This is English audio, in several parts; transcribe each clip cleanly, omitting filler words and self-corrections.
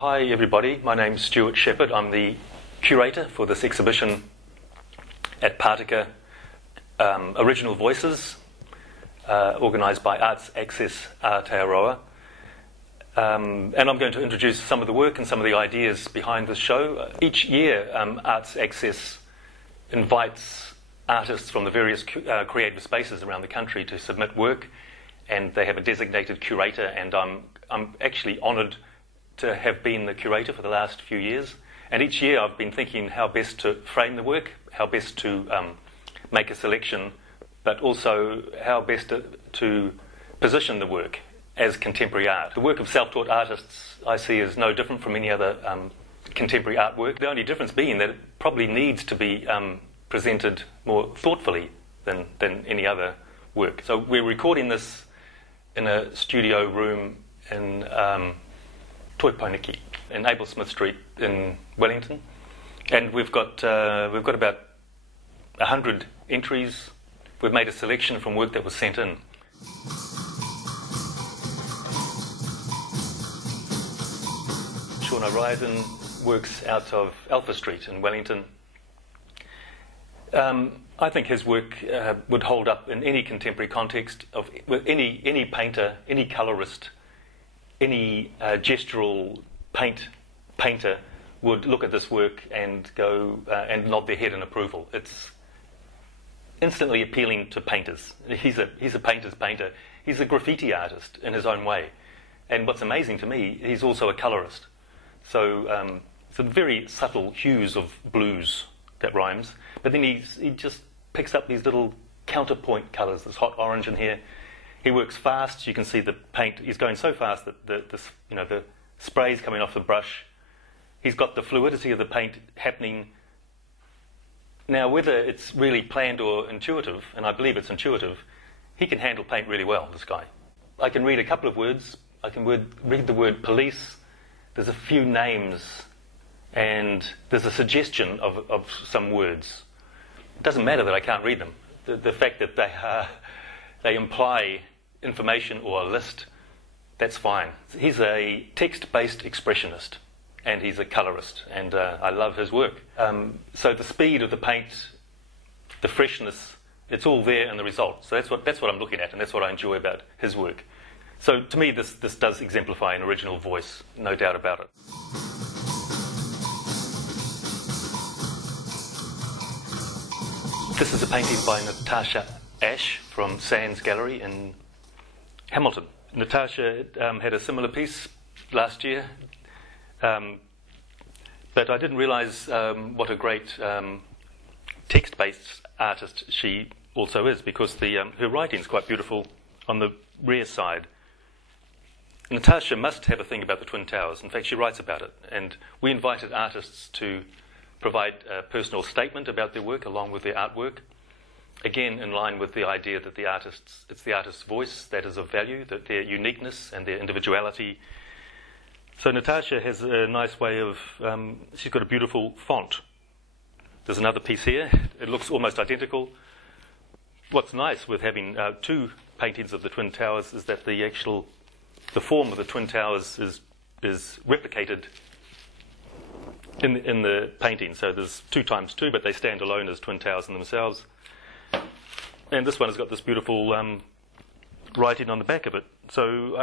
Hi everybody, my name's Stuart Shepherd. I'm the curator for this exhibition at Pataka, Original Voices, organised by Arts Access Aotearoa. And I'm going to introduce some of the work and some of the ideas behind this show. Each year, Arts Access invites artists from the various creative spaces around the country to submit work, and they have a designated curator, and I'm actually honoured to have been the curator for the last few years. And each year I've been thinking how best to frame the work, how best to make a selection, but also how best to position the work as contemporary art. The work of self-taught artists I see is no different from any other contemporary artwork. The only difference being that it probably needs to be presented more thoughtfully than any other work. So we're recording this in a studio room in Toipauniki in Abel Smith Street in Wellington, and we've got about 100 entries. We've made a selection from work that was sent in. Shauna Ryden works out of Alpha Street in Wellington. I think his work would hold up in any contemporary context with any painter, any colourist. Any gestural painter would look at this work and go and nod their head in approval. It's instantly appealing to painters. He's a painter's painter. He's a graffiti artist in his own way. And what's amazing to me, he's also a colourist. So it's a very subtle hues of blues that rhymes. But then he just picks up these little counterpoint colours. There's hot orange in here. He works fast. You can see the paint. He's going so fast that the spray's coming off the brush. He's got the fluidity of the paint happening. Now, whether it's really planned or intuitive, and I believe it's intuitive, he can handle paint really well, this guy. I can read a couple of words. I can read the word police. There's a few names, and there's a suggestion of some words. It doesn't matter that I can't read them. The fact that they imply information or a list, that's fine. He's a text-based expressionist, and he's a colourist, and I love his work. So the speed of the paint, the freshness, it's all there in the result. So that's what I'm looking at, and that's what I enjoy about his work. So to me, this does exemplify an original voice, no doubt about it. This is a painting by Natasha Ash from Sands Gallery in Hamilton. Natasha had a similar piece last year, but I didn't realise what a great text-based artist she also is, because her writing is quite beautiful on the rare side. Natasha must have a thing about the Twin Towers. In fact, she writes about it, and we invited artists to provide a personal statement about their work along with their artwork. Again, in line with the idea that it's the artist's voice that is of value, that their uniqueness and their individuality. So Natasha has a nice way of, she's got a beautiful font. There's another piece here. It looks almost identical. What's nice with having two paintings of the Twin Towers is that the form of the Twin Towers is replicated in the painting. So there's 2 times 2, but they stand alone as Twin Towers in themselves. And this one has got this beautiful writing on the back of it. So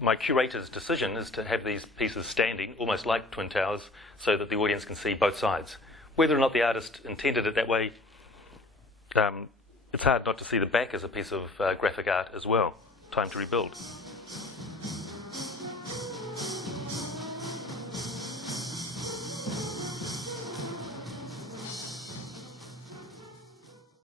my curator's decision is to have these pieces standing, almost like Twin Towers, so that the audience can see both sides. Whether or not the artist intended it that way, it's hard not to see the back as a piece of graphic art as well. Time to rebuild.